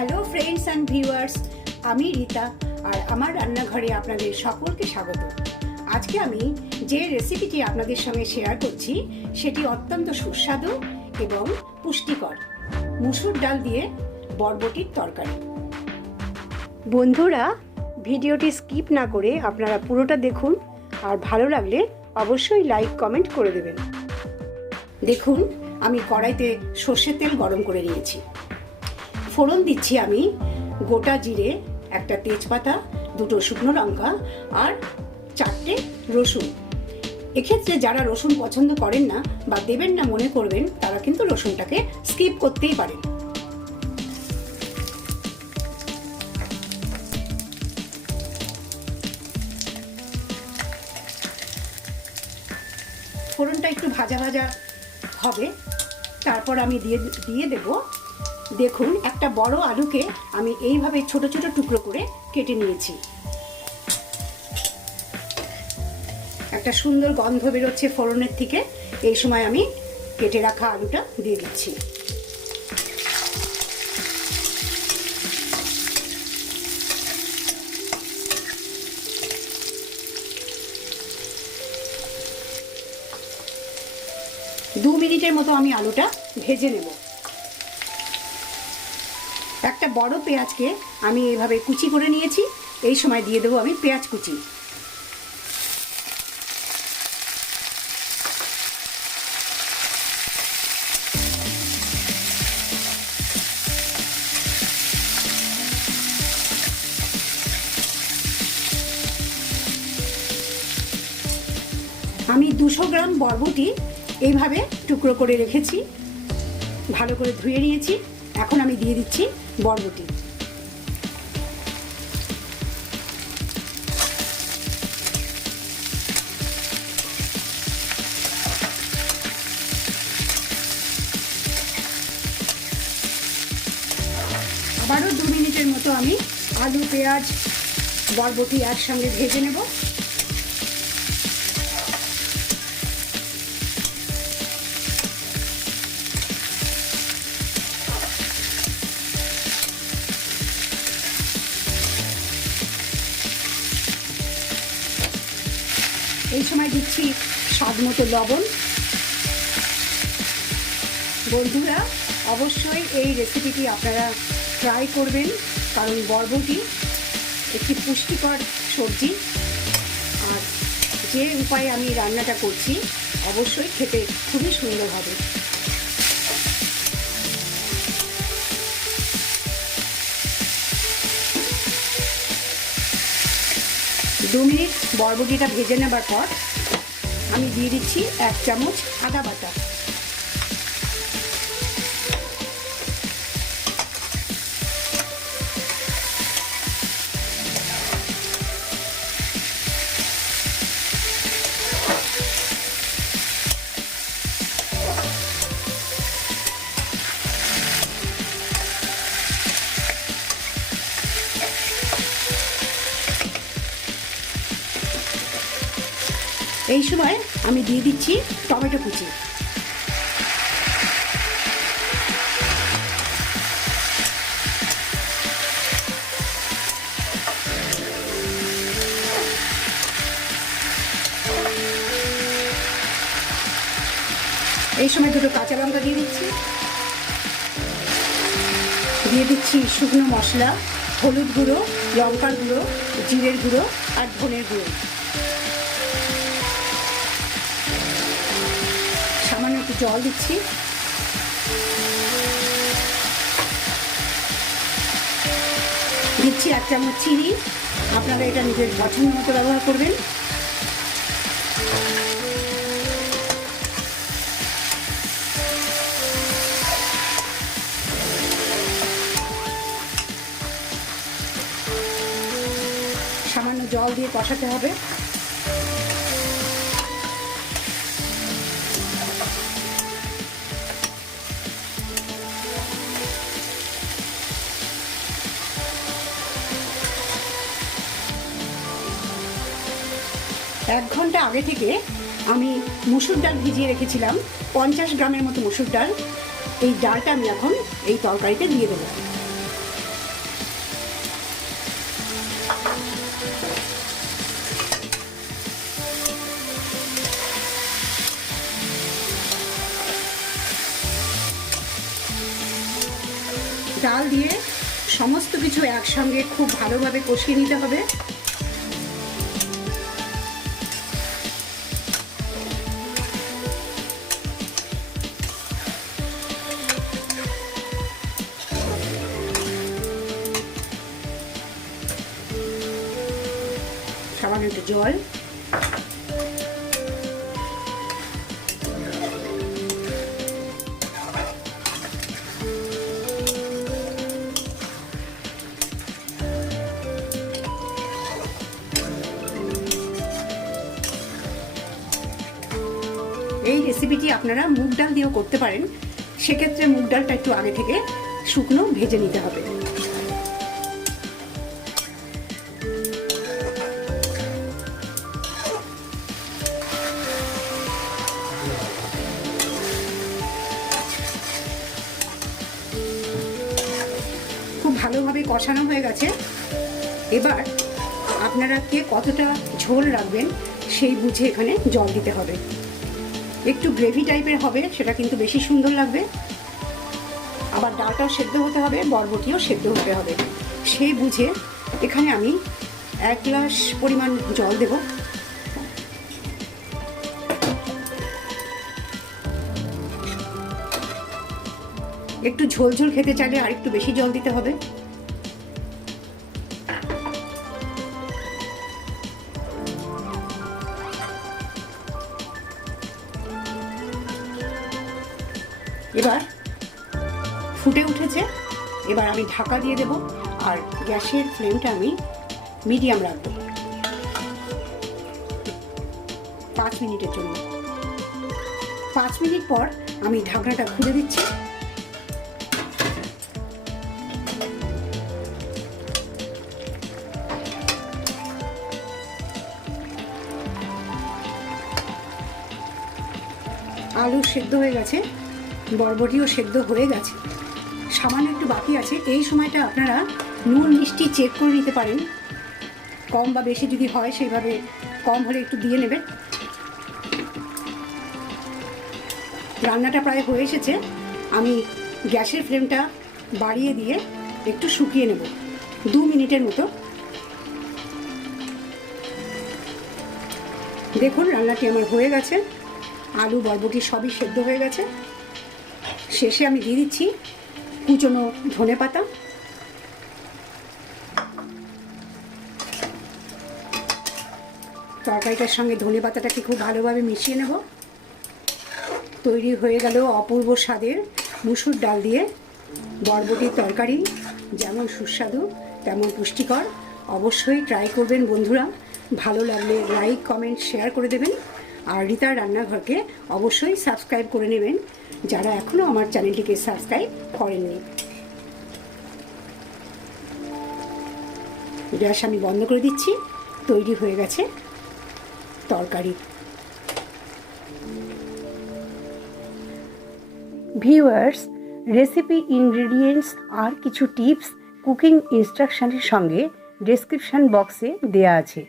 Hello friends and viewers, আমি রিতা আর আমার রান্নাঘরে আপনাদের সকলকে স্বাগত। আজকে আমি যে রেসিপিটি আপনাদের সঙ্গে শেয়ার করছি সেটি অত্যন্ত সুস্বাদু এবং পুষ্টিকর মুসুর ডাল দিয়ে বরবটির তরকারি। বন্ধুরা, ভিডিওটি স্কিপ না করে আপনারা পুরোটা দেখুন আর ভালো লাগলে অবশ্যই লাইক কমেন্ট করে দেবেন। দেখুন, আমি কড়াইতে সর্ষের তেল গরম করে নিয়েছি। ফোড়ন দিচ্ছি আমি গোটা জিরে, একটা তেজপাতা, দুটো শুকনো লঙ্কা আর 4টে রসুন। এক্ষেত্রে যারা রসুন পছন্দ করেন না বা দেবেন না মনে করবেন তারা কিন্তু রসুনটাকে স্কিপ করতেই পারেন। ফোড়নটা একটু ভাজা ভাজা হবে, তারপর আমি দিয়ে দেব। দেখুন, একটা বড় আলুকে আমি এইভাবে ছোট ছোট টুকরো করে কেটে নিয়েছি। একটা সুন্দর গন্ধ বেরোচ্ছে ফোড়নের থেকে। এই সময় আমি কেটে রাখা আলুটা দিয়ে দিচ্ছি। দু মিনিটের মতো আমি আলুটা ভেজে নেব। একটা বড় পেঁয়াজকে আমি এইভাবে কুচি করে নিয়েছি। এই সময় দিয়ে দেবো আমি পেঁয়াজ কুচি। আমি 200 গ্রাম বরবটি এইভাবে টুকরো করে রেখেছি, ভালো করে ধুয়ে নিয়েছি। এখন আমি দিয়ে দিচ্ছি বরবটি। আবারও 2 মিনিটের মতো আমি আলু, পেঁয়াজ, বরবটি একসঙ্গে ভেজে নেব। এই সময় দিচ্ছি স্বাদ মতো লবণ। বন্ধুরা, অবশ্যই এই রেসিপিটি আপনারা ট্রাই করবেন, কারণ বরবটি একটি পুষ্টিকর সবজি। আর যে উপায়ে আমি রান্নাটা করছি অবশ্যই খেতে খুবই সুন্দর হবে। দু মিনিট বরবটিটা ভেজে নেবার পর আমি দিয়ে দিচ্ছি 1 চামচ আদা বাটা। এই সময় আমি দিয়ে দিচ্ছি টমেটো কুচি। এই সময় দুটো কাঁচা লঙ্কা দিয়ে দিচ্ছি। দিয়ে দিচ্ছি শুকনো মশলা, হলুদ গুঁড়ো, লঙ্কার গুঁড়ো, জিরের গুঁড়ো আর ধনের গুঁড়ো। সামান্য একটু জল দিচ্ছি। দিচ্ছি 1 চামচ চিনি। আপনারা এটা নিজের পছন্দ মতো ব্যবহার করবেন। সামান্য জল দিয়ে কষাতে হবে। এক ঘন্টা আগে থেকে আমি মুসুর ডাল ভিজিয়ে রেখেছিলাম, 50 গ্রামের মতো মুসুর ডাল। এই ডালটা আমি এখন এই তরকারিতে দিয়ে দেবো। ডাল দিয়ে সমস্ত কিছু একসঙ্গে খুব ভালোভাবে কষিয়ে নিতে হবে। সামান্য একটু জল, এই রেসিপিটি আপনারা মুগ ডাল দিয়েও করতে পারেন। সেক্ষেত্রে মুগ ডালটা একটু আগে থেকে শুকনো ভেজে নিতে হবে। খুব ভালোভাবে কষানো হয়ে গেছে। এবার আপনারা কে কতটা ঝোল রাখবেন সেই বুঝে এখানে জল দিতে হবে। একটু গ্রেভি টাইপের হবে, সেটা কিন্তু বেশি সুন্দর লাগবে। আবার ডালটাও সেদ্ধ হতে হবে, বরবটিও সেদ্ধ হতে হবে, সেই বুঝে এখানে আমি 1 গ্লাস পরিমাণ জল দেব। একটু ঝোল ঝোল খেতে চাইলে আর একটু বেশি জল দিতে হবে। এবার ফুটে উঠেছে, এবার আমি ঢাকা দিয়ে দেব আর গ্যাসের ফ্লেমটা আমি মিডিয়াম রাখবো 5 মিনিটের জন্য। 5 মিনিট পর আমি ঢাকনাটা খুলে দিচ্ছি। আলু সেদ্ধ হয়ে গেছে, বরবটিও সেদ্ধ হয়ে গেছে, সামান্য একটু বাকি আছে। এই সময়টা আপনারা নুন মিষ্টি চেক করে নিতে পারেন, কম বা বেশি যদি হয় সেইভাবে, কম হলে একটু দিয়ে নেবেন। রান্নাটা প্রায় হয়ে এসেছে, আমি গ্যাসের ফ্লেমটা বাড়িয়ে দিয়ে একটু শুকিয়ে নেব 2 মিনিটের মতো। দেখুন রান্নাটি আমার হয়ে গেছে, আলু বরবটি সবই সেদ্ধ হয়ে গেছে। শেষে আমি দিয়ে দিচ্ছি কুচনো ধনেপাতা। তরকারিটার সঙ্গে ধনেপাতাটাকে খুব ভালোভাবে মিশিয়ে নেব। তৈরি হয়ে গেল অপূর্ব স্বাদের মুসুর ডাল দিয়ে বরবটির তরকারি। যেমন সুস্বাদু তেমন পুষ্টিকর। অবশ্যই ট্রাই করবেন বন্ধুরা। ভালো লাগলে লাইক কমেন্ট শেয়ার করে দেবেন। আর রিতার রান্নাঘরকে অবশ্যই সাবস্ক্রাইব করে নেবেন যারা এখনও আমার চ্যানেলটিকে সাবস্ক্রাইব করেননি। গ্যাস আমি বন্ধ করে দিচ্ছি। তৈরি হয়ে গেছে তরকারি। ভিউয়ার্স, রেসিপি ইনগ্রেডিয়েন্টস আর কিছু টিপস কুকিং ইনস্ট্রাকশনের সঙ্গে ডেসক্রিপশন বক্সে দেয়া আছে।